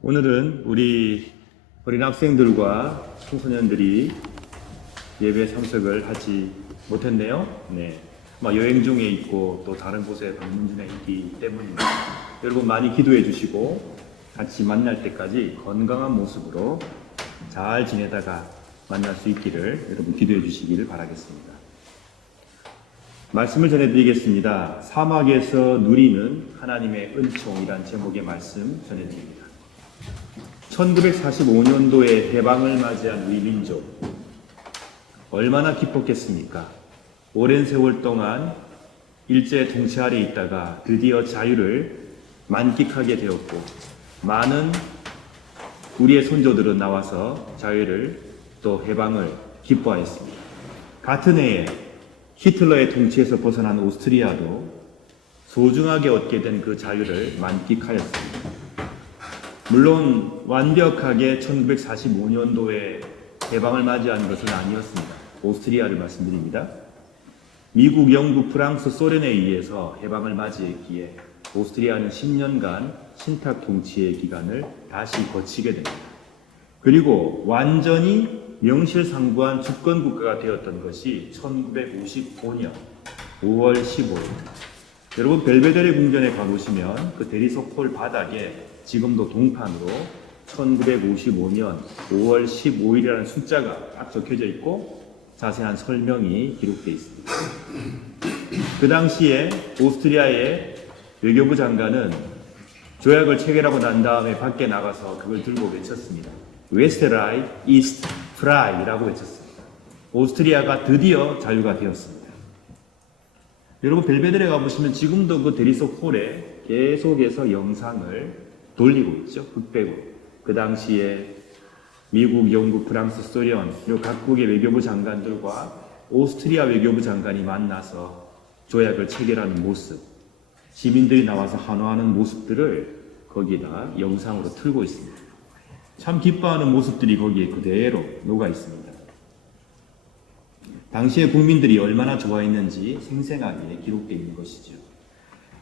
오늘은 우리 어린 학생들과 청소년들이 예배 참석을 하지 못했네요. 네. 아마 여행 중에 있고 또 다른 곳에 방문 중에 있기 때문입니다. 여러분 많이 기도해 주시고 같이 만날 때까지 건강한 모습으로 잘 지내다가 만날 수 있기를 여러분 기도해 주시기를 바라겠습니다. 말씀을 전해드리겠습니다. 사막에서 누리는 하나님의 은총이란 제목의 말씀 전해드립니다. 1945년도에 해방을 맞이한 우리 민족, 얼마나 기뻤겠습니까? 오랜 세월 동안 일제 통치 아래 있다가 드디어 자유를 만끽하게 되었고, 많은 우리의 선조들은 나와서 자유를 또 해방을 기뻐하였습니다. 같은 해에 히틀러의 통치에서 벗어난 오스트리아도 소중하게 얻게 된 그 자유를 만끽하였습니다. 물론 완벽하게 1945년도에 해방을 맞이한 것은 아니었습니다. 오스트리아를 말씀드립니다. 미국, 영국, 프랑스, 소련에 의해서 해방을 맞이했기에 오스트리아는 10년간 신탁 통치의 기간을 다시 거치게 됩니다. 그리고 완전히 명실상부한 주권국가가 되었던 것이 1955년 5월 15일입니다. 여러분 벨베데레 궁전에 가보시면 그 대리석 홀 바닥에 지금도 동판으로 1955년 5월 15일이라는 숫자가 딱 적혀져 있고 자세한 설명이 기록되어 있습니다. 그 당시에 오스트리아의 외교부 장관은 조약을 체결하고 난 다음에 밖에 나가서 그걸 들고 외쳤습니다. 웨스트라이 이스트 프라이라고 외쳤습니다. 오스트리아가 드디어 자유가 되었습니다. 여러분 벨베데레 가보시면 지금도 그 대리석 홀에 계속해서 영상을 돌리고 있죠. 흑백으로. 그 당시에 미국, 영국, 프랑스, 소련 이 각국의 외교부 장관들과 오스트리아 외교부 장관이 만나서 조약을 체결하는 모습, 시민들이 나와서 환호하는 모습들을 거기다 영상으로 틀고 있습니다. 참 기뻐하는 모습들이 거기에 그대로 녹아 있습니다. 당시의 국민들이 얼마나 좋아했는지 생생하게 기록되어 있는 것이죠.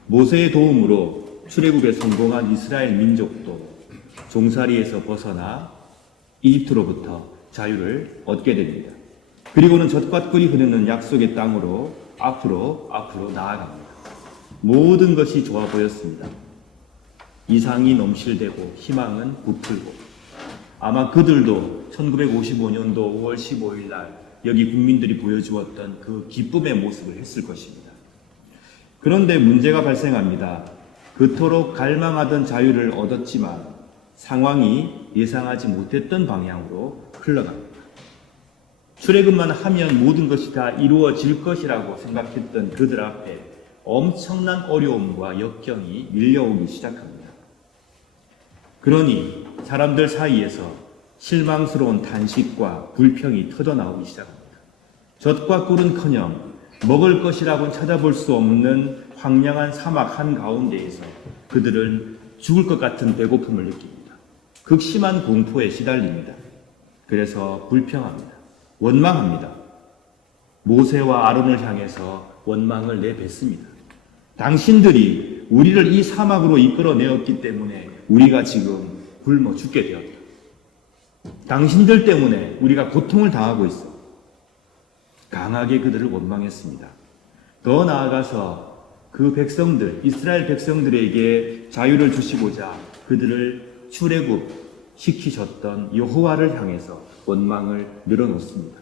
모세의 도움으로 출애굽에 성공한 이스라엘 민족도 종살이에서 벗어나 이집트로부터 자유를 얻게 됩니다. 그리고는 젖과 꿀이 흐르는 약속의 땅으로 앞으로 나아갑니다. 모든 것이 좋아 보였습니다. 이상이 넘실대고 희망은 부풀고 아마 그들도 1955년도 5월 15일 날 여기 국민들이 보여주었던 그 기쁨의 모습을 했을 것입니다. 그런데 문제가 발생합니다. 그토록 갈망하던 자유를 얻었지만 상황이 예상하지 못했던 방향으로 흘러갑니다. 출애굽만 하면 모든 것이 다 이루어질 것이라고 생각했던 그들 앞에 엄청난 어려움과 역경이 밀려오기 시작합니다. 그러니 사람들 사이에서 실망스러운 탄식과 불평이 터져나오기 시작합니다. 젖과 꿀은커녕 먹을 것이라고는 찾아볼 수 없는 황량한 사막 한가운데에서 그들은 죽을 것 같은 배고픔을 느낍니다. 극심한 공포에 시달립니다. 그래서 불평합니다. 원망합니다. 모세와 아론을 향해서 원망을 내뱉습니다. 당신들이 우리를 이 사막으로 이끌어내었기 때문에 우리가 지금 굶어 죽게 되었다. 당신들 때문에 우리가 고통을 당하고 있어. 강하게 그들을 원망했습니다. 더 나아가서 그 백성들, 이스라엘 백성들에게 자유를 주시고자 그들을 출애굽 시키셨던 여호와를 향해서 원망을 늘어놓습니다.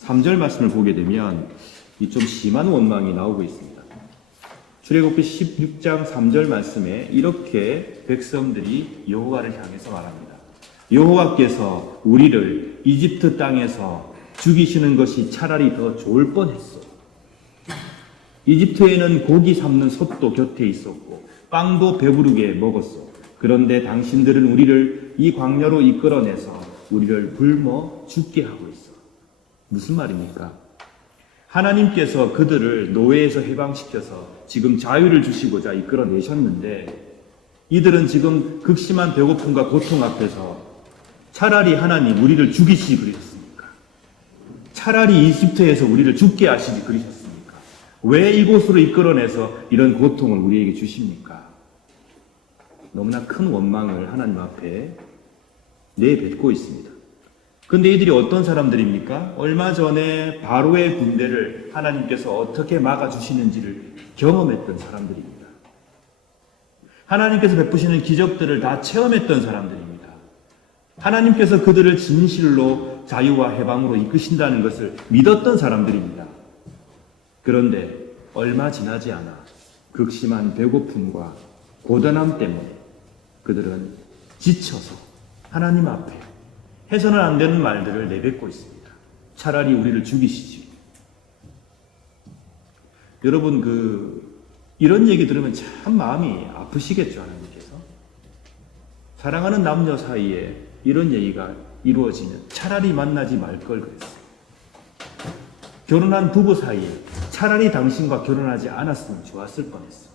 3절 말씀을 보게 되면 이 좀 심한 원망이 나오고 있습니다. 출애굽기 16장 3절 말씀에 이렇게 백성들이 여호와를 향해서 말합니다. 여호와께서 우리를 이집트 땅에서 죽이시는 것이 차라리 더 좋을 뻔했어. 이집트에는 고기 삶는 솥도 곁에 있었고 빵도 배부르게 먹었어. 그런데 당신들은 우리를 이 광야로 이끌어내서 우리를 굶어 죽게 하고 있어. 무슨 말입니까? 하나님께서 그들을 노예에서 해방시켜서 지금 자유를 주시고자 이끌어내셨는데 이들은 지금 극심한 배고픔과 고통 앞에서 차라리 하나님 우리를 죽이시지 그러셨습니까? 차라리 이집트에서 우리를 죽게 하시지 그러셨습니까? 왜 이곳으로 이끌어내서 이런 고통을 우리에게 주십니까? 너무나 큰 원망을 하나님 앞에 내뱉고 있습니다. 근데 이들이 어떤 사람들입니까? 얼마 전에 바로의 군대를 하나님께서 어떻게 막아주시는지를 경험했던 사람들입니다. 하나님께서 베푸시는 기적들을 다 체험했던 사람들입니다. 하나님께서 그들을 진실로 자유와 해방으로 이끄신다는 것을 믿었던 사람들입니다. 그런데 얼마 지나지 않아 극심한 배고픔과 고단함 때문에 그들은 지쳐서 하나님 앞에 해서는 안 되는 말들을 내뱉고 있습니다. 차라리 우리를 죽이시지. 여러분, 이런 얘기 들으면 참 마음이 아프시겠죠, 하나님께서. 사랑하는 남녀 사이에 이런 얘기가 이루어지면 차라리 만나지 말 걸 그랬어요. 결혼한 부부 사이에 차라리 당신과 결혼하지 않았으면 좋았을 뻔했어.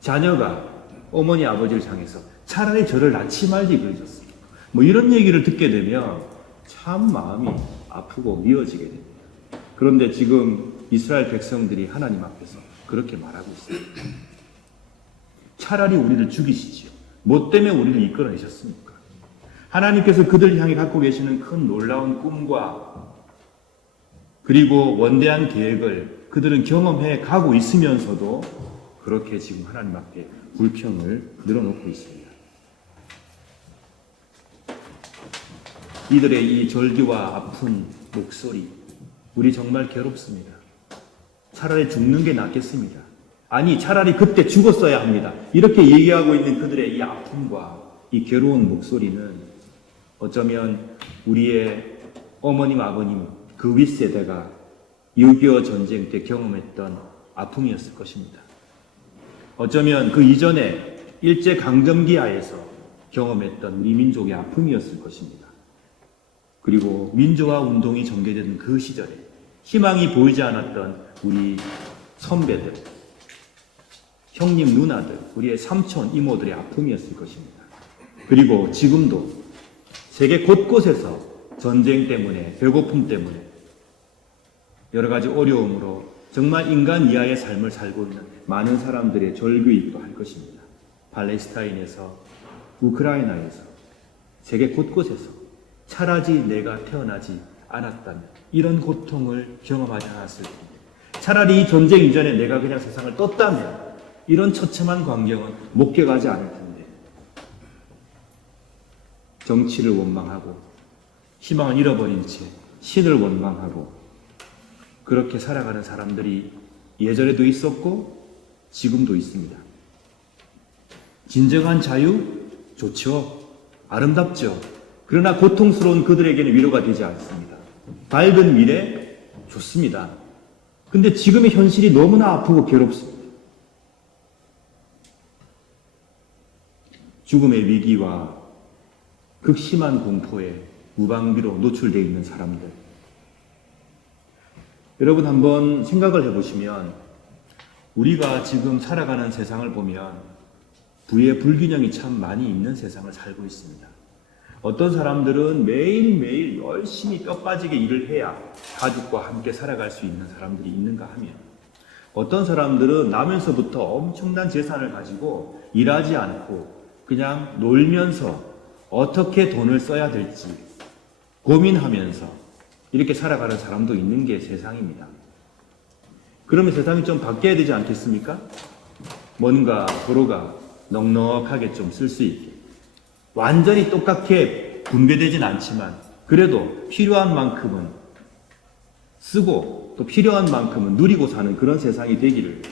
자녀가 어머니 아버지를 향해서 차라리 저를 낳지 말지 그러셨어. 뭐 이런 얘기를 듣게 되면 참 마음이 아프고 미어지게 됩니다. 그런데 지금 이스라엘 백성들이 하나님 앞에서 그렇게 말하고 있어요. 차라리 우리를 죽이시지요. 뭐 때문에 우리를 이끌어내셨습니까? 하나님께서 그들 향해 갖고 계시는 큰 놀라운 꿈과 그리고 원대한 계획을 그들은 경험해 가고 있으면서도 그렇게 지금 하나님 앞에 불평을 늘어놓고 있습니다. 이들의 이 절규와 아픈 목소리, 우리 정말 괴롭습니다. 차라리 죽는 게 낫겠습니다. 아니, 차라리 그때 죽었어야 합니다. 이렇게 얘기하고 있는 그들의 이 아픔과 이 괴로운 목소리는 어쩌면 우리의 어머님, 아버님, 그 윗세대가 6.25 전쟁 때 경험했던 아픔이었을 것입니다. 어쩌면 그 이전에 일제강점기 하에서 경험했던 우리 민족의 아픔이었을 것입니다. 그리고 민주화 운동이 전개되는 그 시절에 희망이 보이지 않았던 우리 선배들, 형님, 누나들, 우리의 삼촌, 이모들의 아픔이었을 것입니다. 그리고 지금도 세계 곳곳에서 전쟁 때문에, 배고픔 때문에 여러 가지 어려움으로 정말 인간 이하의 삶을 살고 있는 많은 사람들의 절규이기도 할 것입니다. 팔레스타인에서, 우크라이나에서, 세계 곳곳에서 차라리 내가 태어나지 않았다면 이런 고통을 경험하지 않았을 텐데, 차라리 이 전쟁 이전에 내가 그냥 세상을 떴다면 이런 처참한 광경은 못 겪어가지 않을 텐데, 정치를 원망하고 희망을 잃어버린 채 신을 원망하고 그렇게 살아가는 사람들이 예전에도 있었고 지금도 있습니다. 진정한 자유? 좋죠. 아름답죠. 그러나 고통스러운 그들에게는 위로가 되지 않습니다. 밝은 미래? 좋습니다. 근데 지금의 현실이 너무나 아프고 괴롭습니다. 죽음의 위기와 극심한 공포에 무방비로 노출되어 있는 사람들. 여러분 한번 생각을 해보시면 우리가 지금 살아가는 세상을 보면 부의 불균형이 참 많이 있는 세상을 살고 있습니다. 어떤 사람들은 매일매일 열심히 뼈 빠지게 일을 해야 가족과 함께 살아갈 수 있는 사람들이 있는가 하면, 어떤 사람들은 나면서부터 엄청난 재산을 가지고 일하지 않고 그냥 놀면서 어떻게 돈을 써야 될지 고민하면서 이렇게 살아가는 사람도 있는 게 세상입니다. 그러면 세상이 좀 바뀌어야 되지 않겠습니까? 뭔가 도로가 넉넉하게 좀 쓸 수 있게, 완전히 똑같게 분배되진 않지만 그래도 필요한 만큼은 쓰고 또 필요한 만큼은 누리고 사는 그런 세상이 되기를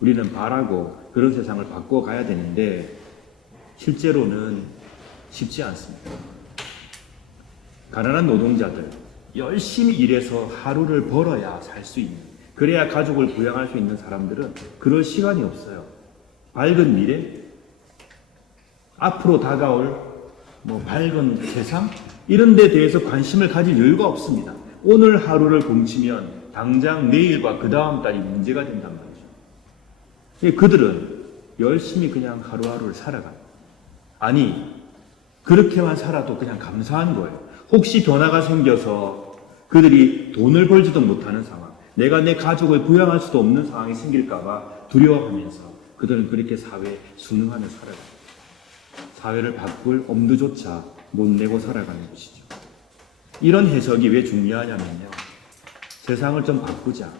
우리는 바라고 그런 세상을 바꿔가야 되는데, 실제로는 쉽지 않습니다. 가난한 노동자들, 열심히 일해서 하루를 벌어야 살 수 있는, 그래야 가족을 부양할 수 있는 사람들은 그럴 시간이 없어요. 밝은 미래? 앞으로 다가올 밝은 세상? 이런 데 대해서 관심을 가질 여유가 없습니다. 오늘 하루를 공치면 당장 내일과 그 다음 달이 문제가 된단 말이죠. 그들은 열심히 그냥 하루하루를 살아가요. 아니, 그렇게만 살아도 그냥 감사한 거예요. 혹시 변화가 생겨서 그들이 돈을 벌지도 못하는 상황, 내가 내 가족을 부양할 수도 없는 상황이 생길까봐 두려워하면서 그들은 그렇게 사회에 순응하며 살아갑니다. 사회를 바꿀 엄두조차 못 내고 살아가는 것이죠. 이런 해석이 왜 중요하냐면요. 세상을 좀 바꾸자.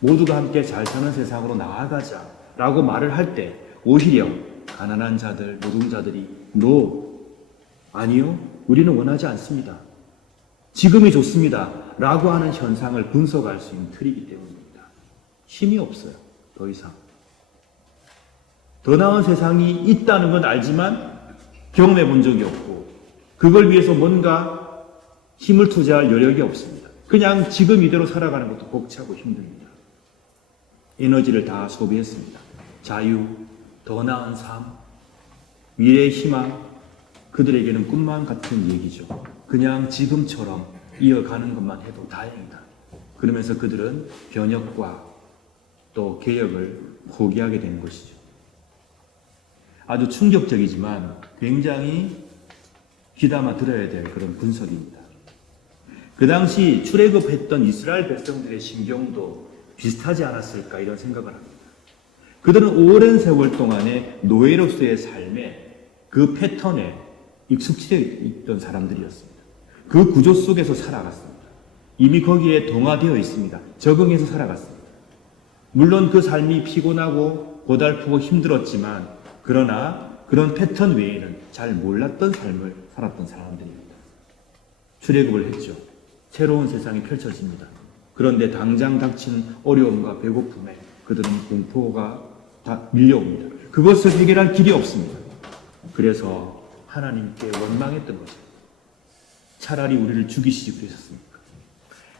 모두가 함께 잘 사는 세상으로 나아가자. 라고 말을 할 때 오히려 가난한 자들, 노동자들이 아니요. 우리는 원하지 않습니다. 지금이 좋습니다. 라고 하는 현상을 분석할 수 있는 틀이기 때문입니다. 힘이 없어요. 더 이상. 더 나은 세상이 있다는 건 알지만 경험해 본 적이 없고 그걸 위해서 뭔가 힘을 투자할 여력이 없습니다. 그냥 지금 이대로 살아가는 것도 벅차고 힘듭니다. 에너지를 다 소비했습니다. 자유, 더 나은 삶, 미래의 희망, 그들에게는 꿈만 같은 얘기죠. 그냥 지금처럼 이어가는 것만 해도 다행이다. 그러면서 그들은 변혁과 또 개혁을 포기하게 되는 것이죠. 아주 충격적이지만 굉장히 귀담아 들어야 될 그런 분석입니다. 그 당시 출애굽했던 이스라엘 백성들의 심경도 비슷하지 않았을까 이런 생각을 합니다. 그들은 오랜 세월 동안의 노예로서의 삶에 그 패턴에 익숙해져 있던 사람들이었습니다. 그 구조 속에서 살아갔습니다. 이미 거기에 동화되어 있습니다. 적응해서 살아갔습니다. 물론 그 삶이 피곤하고 고달프고 힘들었지만 그러나 그런 패턴 외에는 잘 몰랐던 삶을 살았던 사람들입니다. 출애굽을 했죠. 새로운 세상이 펼쳐집니다. 그런데 당장 닥치는 어려움과 배고픔에 그들은 공포가 다 밀려옵니다. 그것을 해결할 길이 없습니다. 그래서 하나님께 원망했던 거죠. 차라리 우리를 죽이시지 그러셨습니까?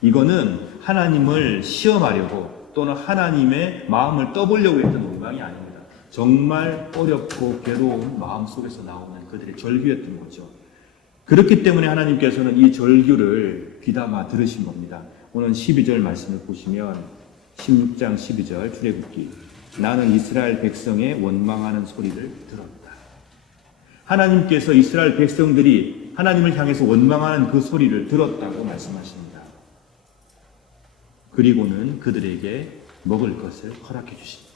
이거는 하나님을 시험하려고 또는 하나님의 마음을 떠보려고 했던 원망이 아닙니다. 정말 어렵고 괴로운 마음 속에서 나오는 그들의 절규였던 거죠. 그렇기 때문에 하나님께서는 이 절규를 귀담아 들으신 겁니다. 오늘 12절 말씀을 보시면 16장 12절 출애굽기 나는 이스라엘 백성의 원망하는 소리를 들었다. 하나님께서 이스라엘 백성들이 하나님을 향해서 원망하는 그 소리를 들었다고 말씀하십니다. 그리고는 그들에게 먹을 것을 허락해 주십니다.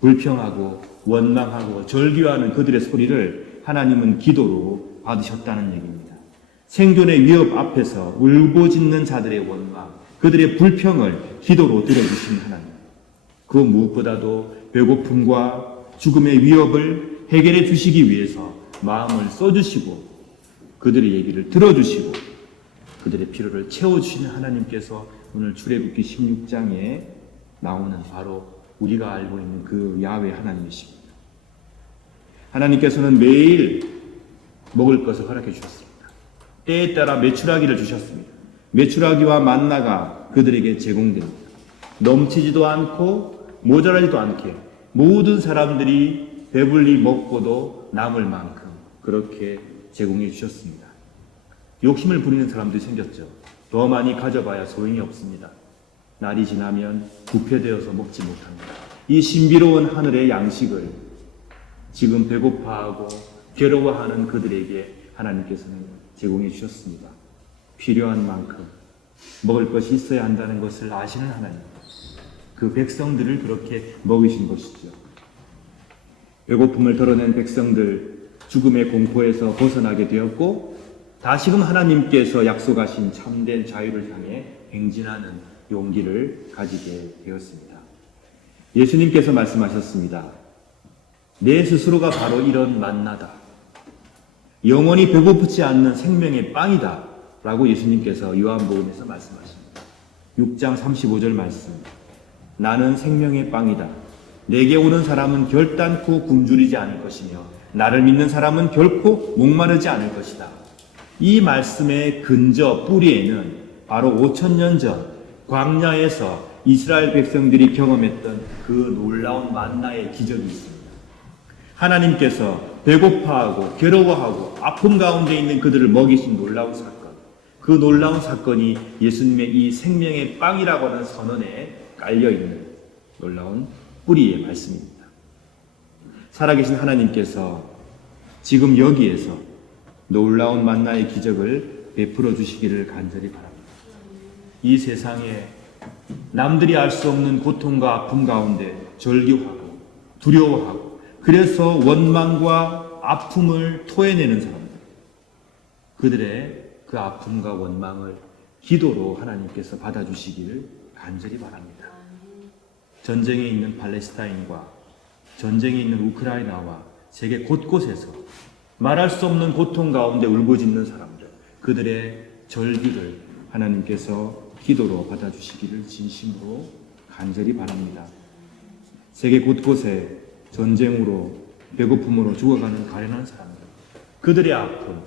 불평하고 원망하고 절규하는 그들의 소리를 하나님은 기도로 받으셨다는 얘기입니다. 생존의 위협 앞에서 울고짖는 자들의 원망, 그들의 불평을 기도로 들어주신 하나님. 그 무엇보다도 배고픔과 죽음의 위협을 해결해 주시기 위해서 마음을 써주시고 그들의 얘기를 들어주시고 그들의 필요를 채워주시는 하나님께서 오늘 출애굽기 16장에 나오는 바로 우리가 알고 있는 그 야훼 하나님이십니다. 하나님께서는 매일 먹을 것을 허락해 주셨습니다. 때에 따라 메추라기를 주셨습니다. 메추라기와 만나가 그들에게 제공됩니다. 넘치지도 않고 모자라지도 않게 모든 사람들이 배불리 먹고도 남을 만큼 그렇게 제공해 주셨습니다. 욕심을 부리는 사람들이 생겼죠. 더 많이 가져봐야 소용이 없습니다. 날이 지나면 부패되어서 먹지 못합니다. 이 신비로운 하늘의 양식을 지금 배고파하고 괴로워하는 그들에게 하나님께서는 제공해 주셨습니다. 필요한 만큼 먹을 것이 있어야 한다는 것을 아시는 하나님. 그 백성들을 그렇게 먹이신 것이죠. 배고픔을 덜어낸 백성들 죽음의 공포에서 벗어나게 되었고 다시금 하나님께서 약속하신 참된 자유를 향해 행진하는 용기를 가지게 되었습니다. 예수님께서 말씀하셨습니다. 내 스스로가 바로 이런 만나다. 영원히 배고프지 않는 생명의 빵이다. 라고 예수님께서 요한복음에서 말씀하십니다. 6장 35절 말씀. 나는 생명의 빵이다. 내게 오는 사람은 결단코 굶주리지 않을 것이며 나를 믿는 사람은 결코 목마르지 않을 것이다. 이 말씀의 근저 뿌리에는 바로 5,000년 전 광야에서 이스라엘 백성들이 경험했던 그 놀라운 만나의 기적이 있습니다. 하나님께서 배고파하고 괴로워하고 아픔 가운데 있는 그들을 먹이신 놀라운 사건. 그 놀라운 사건이 예수님의 이 생명의 빵이라고 하는 선언에 깔려있는 놀라운 뿌리의 말씀입니다. 살아계신 하나님께서 지금 여기에서 놀라운 만나의 기적을 베풀어 주시기를 간절히 바랍니다. 이 세상에 남들이 알 수 없는 고통과 아픔 가운데 절규하고 두려워하고 그래서 원망과 아픔을 토해내는 사람들, 그들의 그 아픔과 원망을 기도로 하나님께서 받아주시기를 간절히 바랍니다. 전쟁에 있는 팔레스타인과 전쟁에 있는 우크라이나와 세계 곳곳에서 말할 수 없는 고통 가운데 울부짖는 사람들, 그들의 절규를 하나님께서 기도로 받아주시기를 진심으로 간절히 바랍니다. 세계 곳곳에 전쟁으로 배고픔으로 죽어가는 가련한 사람들, 그들의 아픔,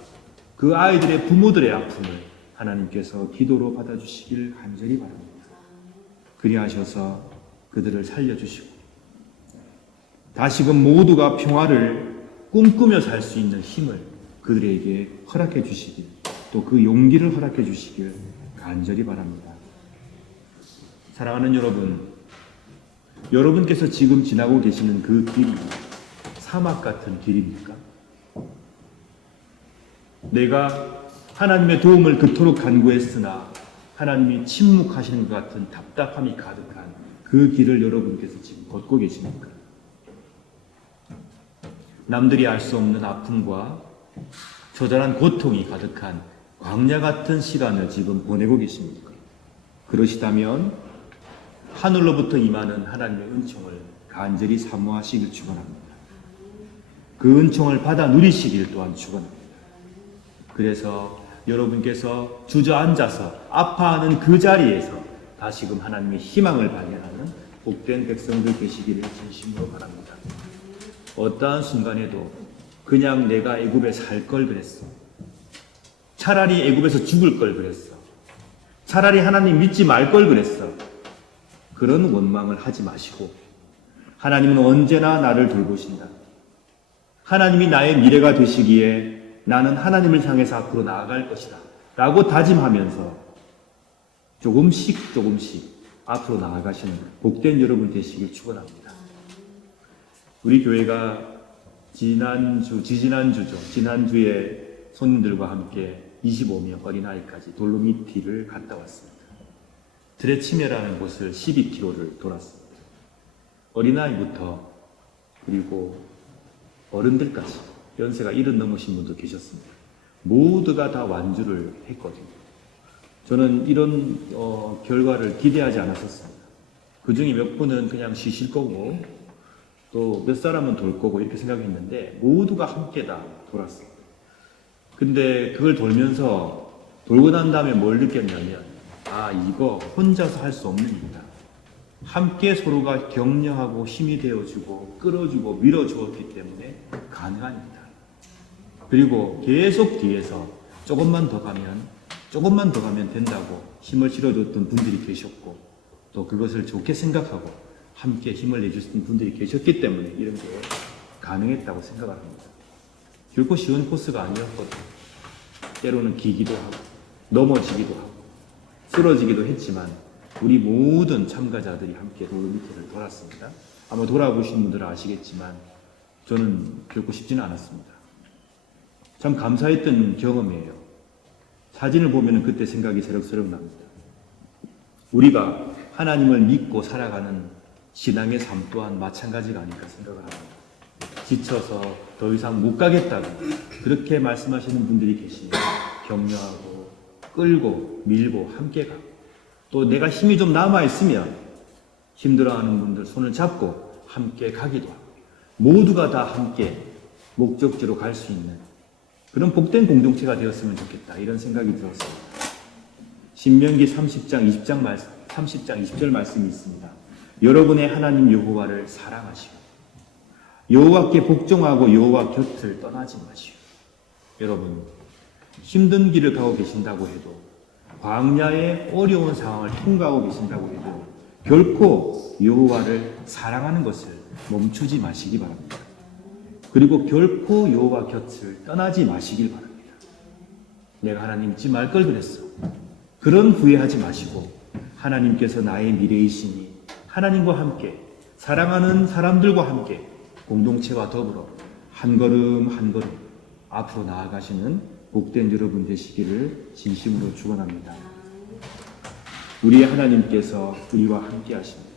그 아이들의 부모들의 아픔을 하나님께서 기도로 받아주시길 간절히 바랍니다. 그리하셔서 그들을 살려주시고 다시금 모두가 평화를 꿈꾸며 살 수 있는 힘을 그들에게 허락해 주시길, 또 그 용기를 허락해 주시길 간절히 바랍니다. 사랑하는 여러분, 여러분께서 지금 지나고 계시는 그 길이 사막 같은 길입니까? 내가 하나님의 도움을 그토록 간구했으나 하나님이 침묵하시는 것 같은 답답함이 가득한 그 길을 여러분께서 지금 걷고 계십니까? 남들이 알 수 없는 아픔과 처절한 고통이 가득한 광야 같은 시간을 지금 보내고 계십니까? 그러시다면 하늘로부터 임하는 하나님의 은총을 간절히 사모하시길 축원합니다. 그 은총을 받아 누리시길 또한 축원합니다. 그래서 여러분께서 주저앉아서 아파하는 그 자리에서 다시금 하나님의 희망을 발견하는 복된 백성들 되시기를 진심으로 바랍니다. 어떠한 순간에도 그냥 내가 애굽에 살 걸 그랬어, 차라리 애굽에서 죽을 걸 그랬어, 차라리 하나님 믿지 말 걸 그랬어, 그런 원망을 하지 마시고 하나님은 언제나 나를 돌보신다. 하나님이 나의 미래가 되시기에 나는 하나님을 향해서 앞으로 나아갈 것이다 라고 다짐하면서 조금씩 앞으로 나아가시는 복된 여러분 되시길 축원합니다. 우리 교회가 지난주에 손님들과 함께 25명 어린아이까지 돌로미티를 갔다 왔습니다. 드레치메라는 곳을 12km를 돌았습니다. 어린아이부터 그리고 어른들까지 연세가 70 넘으신 분도 계셨습니다. 모두가 다 완주를 했거든요. 저는 이런 결과를 기대하지 않았었습니다. 그 중에 몇 분은 그냥 쉬실 거고 또 몇 사람은 돌 거고 이렇게 생각했는데 모두가 함께 다 돌았습니다. 근데 그걸 돌고 난 다음에 뭘 느꼈냐면, 이거 혼자서 할 수 없는 일이다. 함께 서로가 격려하고 힘이 되어주고 끌어주고 밀어주었기 때문에 가능한 일이다. 그리고 계속 뒤에서 조금만 더 가면 된다고 힘을 실어줬던 분들이 계셨고, 또 그것을 좋게 생각하고 함께 힘을 내주신 분들이 계셨기 때문에 이런 게 가능했다고 생각을 합니다. 결코 쉬운 코스가 아니었거든요. 때로는 기기도 하고 넘어지기도 하고 쓰러지기도 했지만 우리 모든 참가자들이 함께 돌로미티를 돌았습니다. 아마 돌아보신 분들은 아시겠지만 저는 결코 쉽지는 않았습니다. 참 감사했던 경험이에요. 사진을 보면 그때 생각이 새록새록 납니다. 우리가 하나님을 믿고 살아가는 신앙의 삶 또한 마찬가지가 아닐까 생각을 합니다. 지쳐서 더 이상 못 가겠다고 그렇게 말씀하시는 분들이 계시면 격려하고 끌고 밀고 함께 가고, 또 내가 힘이 좀 남아있으면 힘들어하는 분들 손을 잡고 함께 가기도 하고, 모두가 다 함께 목적지로 갈 수 있는 그런 복된 공동체가 되었으면 좋겠다, 이런 생각이 들었습니다. 신명기 30장 20절 말씀이 있습니다. 여러분의 하나님 여호와를 사랑하시고 여호와께 복종하고 여호와 곁을 떠나지 마시오. 여러분, 힘든 길을 가고 계신다고 해도, 광야의 어려운 상황을 통과하고 계신다고 해도 결코 여호와를 사랑하는 것을 멈추지 마시기 바랍니다. 그리고 결코 여호와 곁을 떠나지 마시길 바랍니다. 내가 하나님 믿지 말 걸 그랬어, 그런 후회하지 마시고 하나님께서 나의 미래이시니 하나님과 함께 사랑하는 사람들과 함께 공동체와 더불어 한 걸음 한 걸음 앞으로 나아가시는 복된 여러분 되시기를 진심으로 축원합니다. 우리의 하나님께서 우리와 함께 하십니다.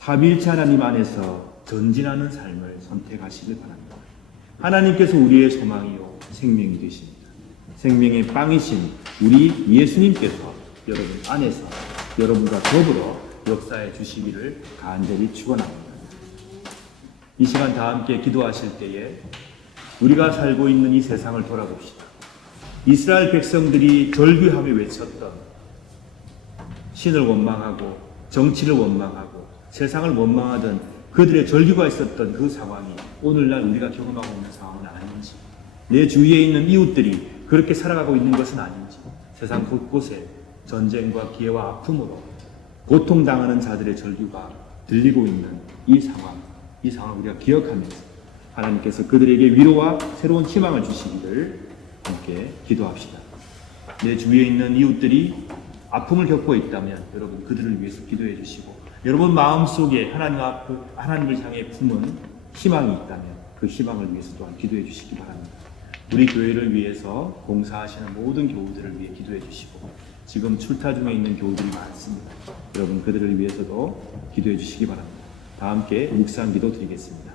삼위일체 하나님 안에서 전진하는 삶을 선택하시길 바랍니다. 하나님께서 우리의 소망이요 생명이 되십니다. 생명의 빵이신 우리 예수님께서 여러분 안에서 여러분과 더불어 역사해 주시기를 간절히 축원합니다. 이 시간 다 함께 기도하실 때에 우리가 살고 있는 이 세상을 돌아봅시다. 이스라엘 백성들이 절규하며 외쳤던 신을 원망하고 정치를 원망하고 세상을 원망하던 그들의 절규가 있었던 그 상황이 오늘날 우리가 경험하고 있는 상황은 아닌지, 내 주위에 있는 이웃들이 그렇게 살아가고 있는 것은 아닌지, 세상 곳곳에 전쟁과 기회와 아픔으로 고통당하는 자들의 절규가 들리고 있는 이 상황 우리가 기억하면서 하나님께서 그들에게 위로와 새로운 희망을 주시기를 함께 기도합시다. 내 주위에 있는 이웃들이 아픔을 겪고 있다면 여러분 그들을 위해서 기도해 주시고, 여러분 마음속에 하나님을 향해 품은 희망이 있다면 그 희망을 위해서 또한 기도해 주시기 바랍니다. 우리 교회를 위해서 봉사하시는 모든 교우들을 위해 기도해 주시고, 지금 출타 중에 있는 교우들이 많습니다. 여러분 그들을 위해서도 기도해 주시기 바랍니다. 다 함께 묵상 기도 드리겠습니다.